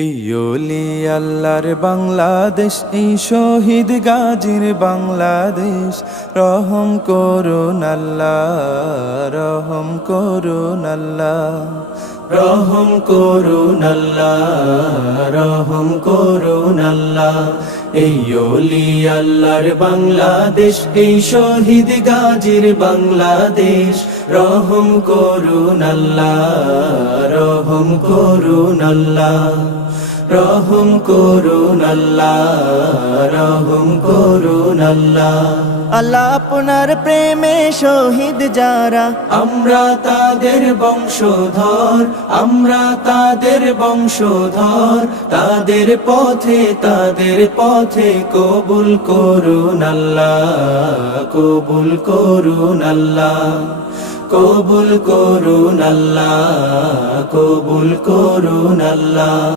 এই ওলি আল্লাহর বাংলাদেশ, এই শহীদ গাজীর বাংলাদেশ। রহম করুন আল্লাহ, রহম করুন আল্লাহ, রহম করুন আল্লাহ, রহম করুন আল্লাহ। এই ওলি আল্লাহর বাংলাদেশ, এই শহীদ গাজীর বাংলাদেশ। রহম করুন আল্লাহ, রহম করুন আল্লাহ, রহম করুন আল্লাহ, রহম করুন আল্লাহ। আল্লাহ আপনার প্রেমে শহীদ যারা, আমরা তাদের বংশধর, আমরা তাদের বংশধর। তাদের পথে কবুল করুন আল্লাহ, কবুল করুন আল্লাহ, কবুল করুন আল্লাহ, কবুল করুন আল্লাহ।